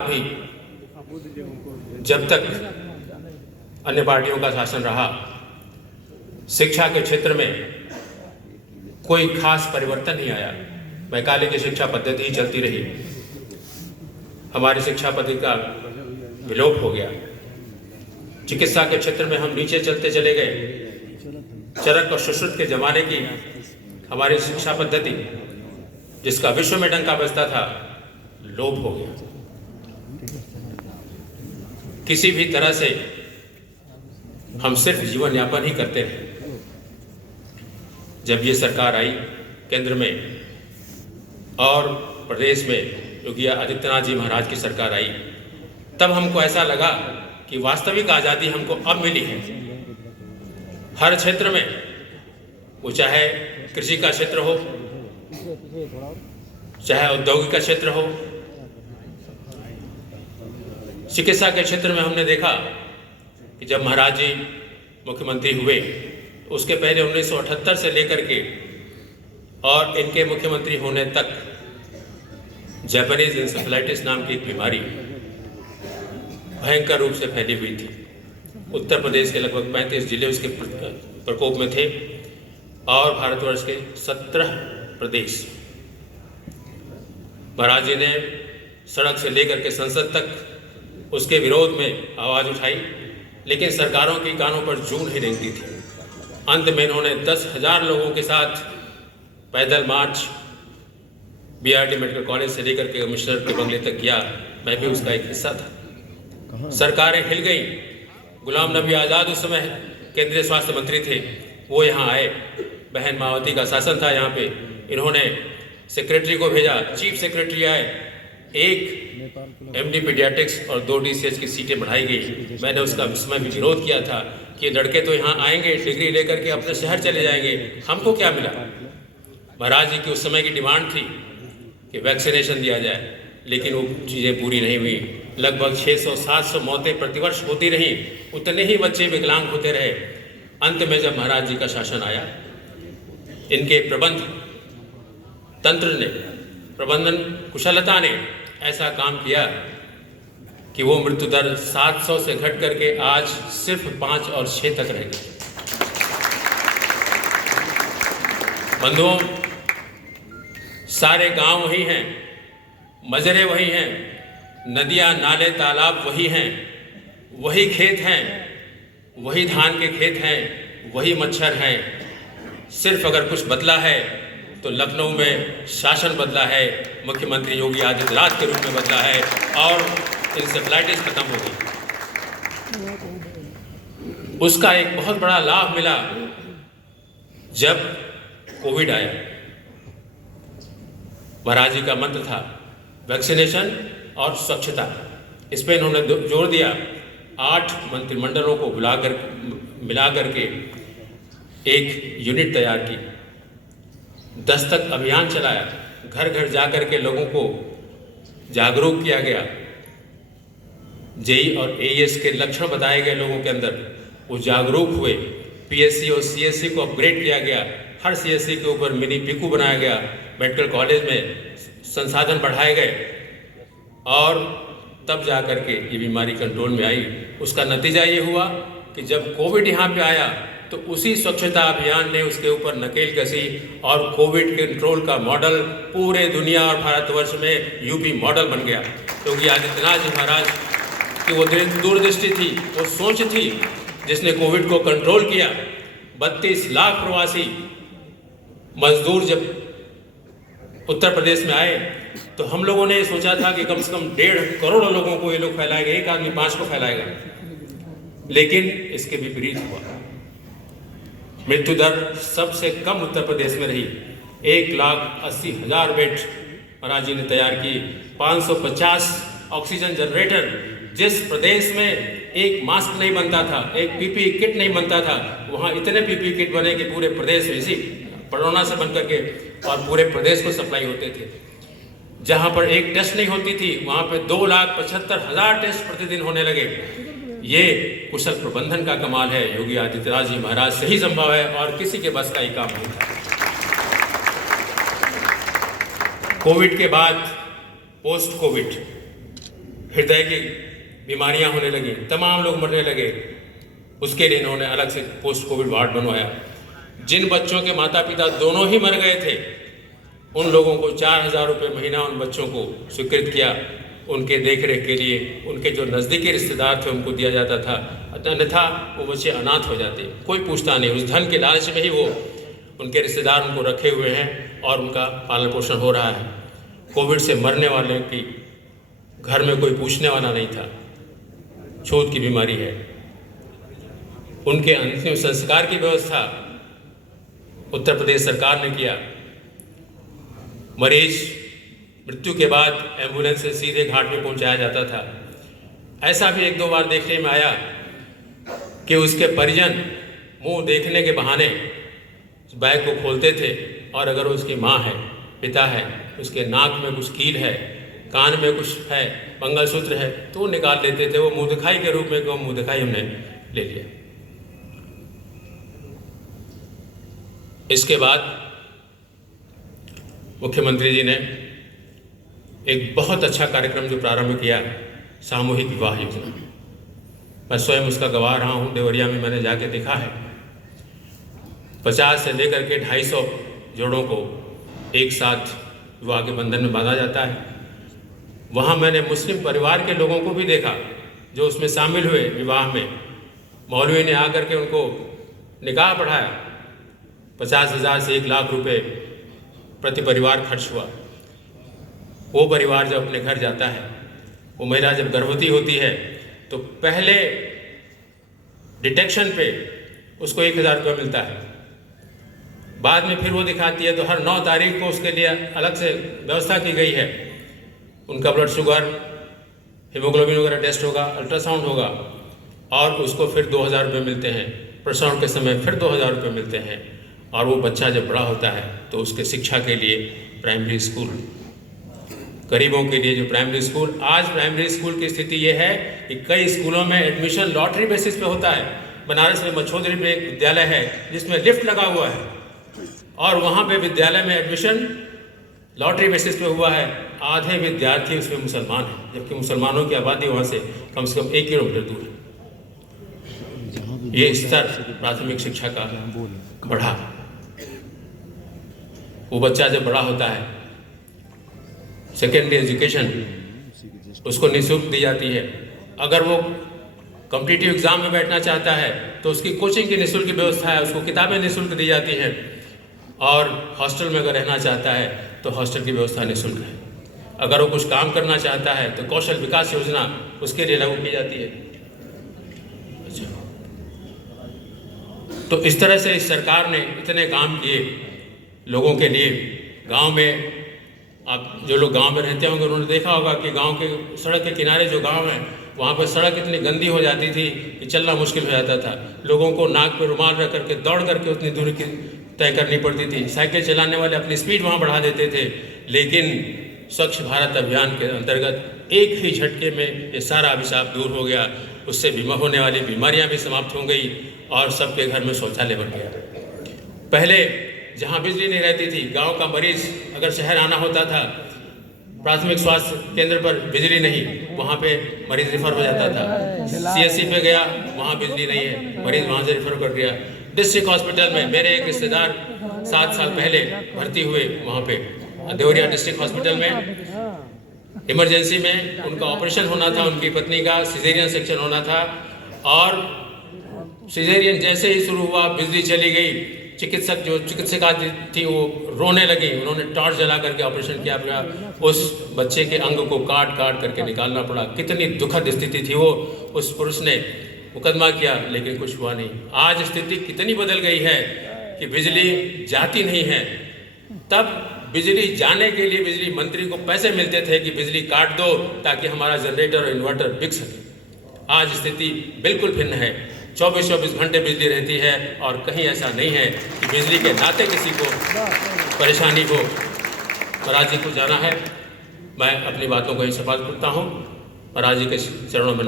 भी जब तक अन्य पार्टियों का शासन रहा, शिक्षा के क्षेत्र में कोई खास परिवर्तन नहीं आया। मैकाले की शिक्षा पद्धति ही चलती रही। हमारी शिक्षा पद्धति का विलोप हो गया। चिकित्सा के क्षेत्र में हम नीचे चलते चले गए। चरक और सुश्रुत के जमाने की हमारी शिक्षा पद्धति, जिसका विश्व में डंका बजता था, लोप हो गया। किसी भी तरह से हम सिर्फ जीवन यापन ही करते रहे। जब ये सरकार आई केंद्र में और प्रदेश में योगी आदित्यनाथ जी महाराज की सरकार आई, तब हमको ऐसा लगा कि वास्तविक आज़ादी हमको अब मिली है। हर क्षेत्र में, वो चाहे कृषि का क्षेत्र हो, चाहे औद्योगिक का क्षेत्र हो, चिकित्सा के क्षेत्र में हमने देखा कि जब महाराज जी मुख्यमंत्री हुए, उसके पहले 1978 से लेकर के और इनके मुख्यमंत्री होने तक जापानीज इंसेफेलाइटिस नाम की एक बीमारी भयंकर रूप से फैली हुई थी। उत्तर प्रदेश के लगभग 35 जिले उसके प्रकोप में थे और भारतवर्ष के 17 प्रदेश। महाराज जी ने सड़क से लेकर के संसद तक उसके विरोध में आवाज़ उठाई, लेकिन सरकारों की कानों पर जूं नहीं रेंगती थी। अंत में इन्होंने 10,000 लोगों के साथ पैदल मार्च बीआरडी मेडिकल कॉलेज से लेकर के कमिश्नर के बंगले तक किया। मैं भी उसका एक हिस्सा था। सरकारें हिल गई। गुलाम नबी आज़ाद उस समय केंद्रीय स्वास्थ्य मंत्री थे, वो यहाँ आए। बहन मायावती का शासन था यहाँ पे। इन्होंने सेक्रेटरी को भेजा, चीफ सेक्रेटरी आए, एक एमडी पीडियाट्रिक्स और 2 डीसीएच की सीटें बढ़ाई गई। मैंने उसका उसमें भी विरोध किया था कि लड़के तो यहाँ आएंगे, डिग्री लेकर के अपने शहर चले जाएंगे, हमको क्या मिला। महाराज जी की उस समय की डिमांड थी कि वैक्सीनेशन दिया जाए, लेकिन वो चीज़ें पूरी नहीं हुई। लगभग 600-700 मौतें प्रतिवर्ष होती रहीं, उतने ही बच्चे विकलांग होते रहे। अंत में जब महाराज जी का शासन आया, इनके प्रबंध तंत्र ने, प्रबंधन कुशलता ने ऐसा काम किया कि वो मृत्यु दर 700 से घट करके आज सिर्फ 5 और 6 तक रह गई। बंधुओं, सारे गांव वही हैं, मजरे वही हैं, नदियां नाले तालाब वही हैं, वही खेत हैं, वही धान के खेत हैं, वही मच्छर हैं। सिर्फ अगर कुछ बदला है तो लखनऊ में शासन बदला है, मुख्यमंत्री योगी आदित्यनाथ के रूप में बदला है और इंसेफेलाइटिस खत्म हो गई। उसका एक बहुत बड़ा लाभ मिला जब कोविड आया। महाराज जी का मंत्र था वैक्सीनेशन और स्वच्छता। इस पर इन्होंने जोर दिया। 8 मंत्रिमंडलों को मिला करके एक यूनिट तैयार की, दस्तक अभियान चलाया, घर घर जाकर के लोगों को जागरूक किया गया। जेई और एईएस के लक्षण बताए गए लोगों के अंदर, वो जागरूक हुए। पीएससी और सीएससी को अपग्रेड किया गया। हर सीएससी के ऊपर मिनी पीकू बनाया गया। मेडिकल कॉलेज में संसाधन बढ़ाए गए और तब जा कर के ये बीमारी कंट्रोल में आई। उसका नतीजा ये हुआ कि जब कोविड यहाँ पे आया तो उसी स्वच्छता अभियान ने उसके ऊपर नकेल कसी और कोविड कंट्रोल का मॉडल पूरे दुनिया और भारतवर्ष में यूपी मॉडल बन गया। क्योंकि आदित्यनाथ जी महाराज की वो दूरदृष्टि थी, वो सोच थी, जिसने कोविड को कंट्रोल किया। 32 लाख प्रवासी मजदूर जब उत्तर प्रदेश में आए तो हम लोगों ने सोचा था कि कम से कम 1.5 करोड़ लोगों को ये लोग फैलाएंगे, एक आदमी 5 को फैलाएगा, लेकिन इसके विपरीत हुआ। मृत्यु दर सबसे कम उत्तर प्रदेश में रही। 1,80,000 बेड महाराज जी ने तैयार की। 550 ऑक्सीजन जनरेटर। जिस प्रदेश में एक मास्क नहीं बनता था, एक पीपीई किट नहीं बनता था, वहाँ इतने पीपीई किट बने कि पूरे प्रदेश में, इसी पड़ोना से बनकर के और पूरे प्रदेश को सप्लाई होते थे। जहाँ पर एक टेस्ट नहीं होती थी, वहाँ पे 2,75,000 टेस्ट प्रतिदिन होने लगे। ये कुशल प्रबंधन का कमाल है। योगी आदित्यनाथ जी महाराज से ही संभव है और किसी के बस का ही काम नहीं था। कोविड के बाद पोस्ट कोविड हृदय की बीमारियां होने लगी, तमाम लोग मरने लगे। उसके लिए इन्होंने अलग से पोस्ट कोविड वार्ड बनवाया। जिन बच्चों के माता पिता दोनों ही मर गए थे, उन लोगों को 4,000 रुपये महीना उन बच्चों को स्वीकृत किया। उनके देख रेख के लिए उनके जो नज़दीकी रिश्तेदार थे उनको दिया जाता था, अन्यथा वो बच्चे अनाथ हो जाते। कोई पूछता नहीं, उस धन के लालच में ही वो उनके रिश्तेदार उनको रखे हुए हैं और उनका पालन पोषण हो रहा है। कोविड से मरने वाले की घर में कोई पूछने वाला नहीं था। छूत की बीमारी है। उनके अंतिम संस्कार की व्यवस्था उत्तर प्रदेश सरकार ने किया। मरीज मृत्यु के बाद एम्बुलेंस से सीधे घाट में पहुंचाया जाता था। ऐसा भी 1-2 बार देखने में आया कि उसके परिजन मुंह देखने के बहाने बैग को खोलते थे और अगर उसकी माँ है, पिता है, उसके नाक में कुछ कील है, कान में कुछ है, मंगलसूत्र है, तो वो निकाल लेते थे। वो मुँह दिखाई के रूप में वो मुँह दिखाई हमने ले लिया। इसके बाद मुख्यमंत्री जी ने एक बहुत अच्छा कार्यक्रम जो प्रारंभ किया, सामूहिक विवाह योजना। मैं स्वयं उसका गवाह रहा हूँ। देवरिया में मैंने जाके देखा है, 50 से लेकर के 250 जोड़ों को एक साथ विवाह के बंधन में बांधा जाता है। वहाँ मैंने मुस्लिम परिवार के लोगों को भी देखा जो उसमें शामिल हुए विवाह में। मौलवी ने आकर के उनको निकाह पढ़ाया। 50,000 से 1 लाख रुपए प्रति परिवार खर्च हुआ। वो परिवार जब अपने घर जाता है, वो महिला जब गर्भवती होती है तो पहले डिटेक्शन पे उसको 1,000 रुपये मिलता है। बाद में फिर वो दिखाती है तो हर 9 तारीख को उसके लिए अलग से व्यवस्था की गई है। उनका ब्लड शुगर, हीमोग्लोबिन वगैरह टेस्ट होगा, अल्ट्रासाउंड होगा और उसको फिर 2,000 रुपये मिलते हैं। प्रसव के समय फिर 2,000 रुपये मिलते हैं। और वो बच्चा जब बड़ा होता है तो उसके शिक्षा के लिए प्राइमरी स्कूल, गरीबों के लिए जो प्राइमरी स्कूल, आज प्राइमरी स्कूल की स्थिति ये है कि कई स्कूलों में एडमिशन लॉटरी बेसिस पे होता है। बनारस में मछोदरी में एक विद्यालय है जिसमें लिफ्ट लगा हुआ है और वहाँ पे विद्यालय में एडमिशन लॉटरी बेसिस पे हुआ है। आधे विद्यार्थी उसमें मुसलमान हैं, जबकि मुसलमानों की आबादी वहाँ से कम 1 किलोमीटर दूर है। ये स्तर प्राथमिक शिक्षा का बढ़ा। वो बच्चा जब बड़ा होता है, सेकेंडरी एजुकेशन उसको निःशुल्क दी जाती है। अगर वो कॉम्पिटिटिव एग्जाम में बैठना चाहता है तो उसकी कोचिंग की निःशुल्क व्यवस्था है, उसको किताबें निःशुल्क दी जाती हैं। और हॉस्टल में अगर रहना चाहता है तो हॉस्टल की व्यवस्था निःशुल्क है। अगर वो कुछ काम करना चाहता है तो कौशल विकास योजना उसके लिए लागू की जाती है। अच्छा, तो इस तरह से इस सरकार ने इतने काम किए लोगों के लिए। गांव में आप जो लोग गांव में रहते होंगे उन्होंने देखा होगा कि गांव के सड़क के किनारे जो गांव है वहाँ पर सड़क इतनी गंदी हो जाती थी कि चलना मुश्किल हो जाता था। लोगों को नाक पे रुमाल रख करके दौड़ करके उतनी दूरी की तय करनी पड़ती थी। साइकिल चलाने वाले अपनी स्पीड वहाँ बढ़ा देते थे। लेकिन स्वच्छ भारत अभियान के अंतर्गत एक ही झटके में ये सारा अभिशाप दूर हो गया। उससे होने वाली बीमारियाँ भी समाप्त हो गई और सबके घर में शौचालय बन गया। पहले जहाँ बिजली नहीं रहती थी, गांव का मरीज अगर शहर आना होता था, प्राथमिक स्वास्थ्य केंद्र पर बिजली नहीं, वहाँ पे मरीज रिफर हो जाता था। CSC पे गया, वहाँ बिजली नहीं है, मरीज वहाँ से रिफर कर दिया। डिस्ट्रिक्ट हॉस्पिटल में मेरे एक रिश्तेदार 7 साल पहले भर्ती हुए, वहाँ पे देवरिया डिस्ट्रिक्ट हॉस्पिटल में इमरजेंसी में उनका ऑपरेशन होना था, उनकी पत्नी का सिजेरियन सेक्शन होना था और सिजेरियन जैसे ही शुरू हुआ बिजली चली गई। चिकित्सक जो चिकित्सिका थी वो रोने लगी। उन्होंने टॉर्च जला करके ऑपरेशन किया। उस बच्चे के अंग को काट काट करके निकालना पड़ा। कितनी दुखद स्थिति थी वो। उस पुरुष ने मुकदमा किया लेकिन कुछ हुआ नहीं। आज स्थिति कितनी बदल गई है कि बिजली जाती नहीं है। तब बिजली जाने के लिए बिजली मंत्री को पैसे मिलते थे कि बिजली काट दो ताकि हमारा जनरेटर और इन्वर्टर बिक सके। आज स्थिति बिल्कुल भिन्न है। 24-24 घंटे बिजली रहती है और कहीं ऐसा नहीं है कि बिजली के नाते किसी को परेशानी हो। महाराज जी को जाना है। मैं अपनी बातों को यहीं समाप्त करता हूँ। महाराज जी के चरणों में